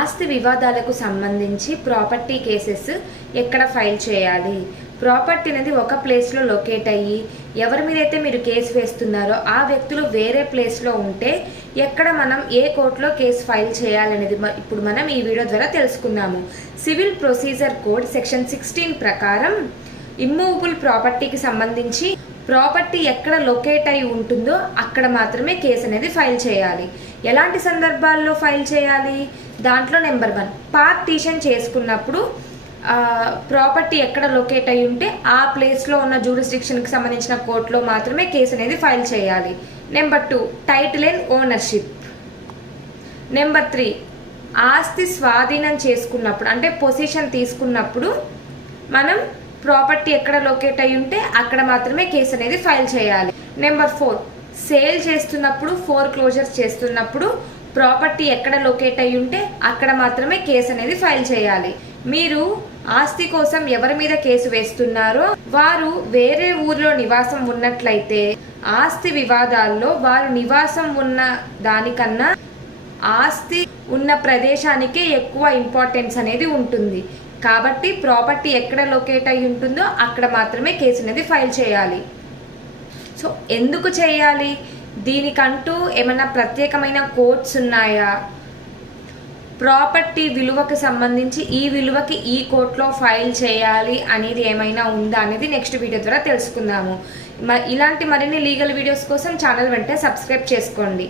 ఆస్తి వివాదాలకు సంబంధించి ప్రాపర్టీ కేసెస్ ఎక్కడ ఫైల్ చేయాలి? ప్రాపర్టీ అనేది ఒక ప్లేస్లో లొకేట్ అయ్యి ఎవరి మీద అయితే మీరు కేసు వేస్తున్నారో ఆ వ్యక్తులు వేరే ప్లేస్లో ఉంటే ఎక్కడ మనం ఏ కోర్టులో కేసు ఫైల్ చేయాలనేది ఇప్పుడు మనం ఈ వీడియో ద్వారా తెలుసుకుందాము. సివిల్ ప్రొసీజర్ కోడ్ సెక్షన్ 16 ప్రకారం ఇమ్మూవబుల్ ప్రాపర్టీకి సంబంధించి ప్రాపర్టీ ఎక్కడ లొకేట్ అయి ఉంటుందో అక్కడ మాత్రమే కేసు అనేది ఫైల్ చేయాలి. ఎలాంటి సందర్భాల్లో ఫైల్ చేయాలి? దాంట్లో నెంబర్ 1, పార్టీషన్ చేసుకున్నప్పుడు ప్రాపర్టీ ఎక్కడ లొకేట్ అయి ఉంటే ఆ ప్లేస్లో ఉన్న జ్యూరిస్డిక్షన్కి సంబంధించిన కోర్టులో మాత్రమే కేసు అనేది ఫైల్ చేయాలి. Number 2, title and ownership. Number 3, ఆస్తి స్వాధీనం చేసుకున్నప్పుడు అంటే పొజిషన్ తీసుకున్నప్పుడు మనం ప్రాపర్టీ ఎక్కడ లొకేట్ అయి ఉంటే అక్కడ మాత్రమే కేసు అనేది ఫైల్ చేయాలి. నెంబర్ 4, సేల్ చేస్తున్నప్పుడు, ఫోర్ క్లోజర్స్ చేస్తున్నప్పుడు ప్రాపర్టీ ఎక్కడ లొకేట్ అయి ఉంటే అక్కడ మాత్రమే కేసు అనేది ఫైల్ చేయాలి. మీరు ఆస్తి కోసం ఎవరి మీద కేసు వేస్తున్నారో వారు వేరే ఊర్లో నివాసం ఉన్నట్లయితే ఆస్తి వివాదాల్లో వారు నివాసం ఉన్న దానికన్నా ఆస్తి ఉన్న ప్రదేశానికే ఎక్కువ ఇంపార్టెన్స్ అనేది ఉంటుంది. కాబట్టి ప్రాపర్టీ ఎక్కడ లొకేట్ అయి ఉంటుందో అక్కడ మాత్రమే కేసు అనేది ఫైల్ చేయాలి. సో ఎందుకు చేయాలి? దీనికంటూ ఏమైనా ప్రత్యేకమైన కోర్ట్స్ ఉన్నాయా? ప్రాపర్టీ విలువకు సంబంధించి ఈ విలువకి ఈ కోర్టులో ఫైల్ చేయాలి అనేది ఏమైనా ఉందా అనేది నెక్స్ట్ వీడియో ద్వారా తెలుసుకుందాము. ఇలాంటి మరిన్ని లీగల్ వీడియోస్ కోసం ఛానల్ వెంటనే సబ్స్క్రైబ్ చేసుకోండి.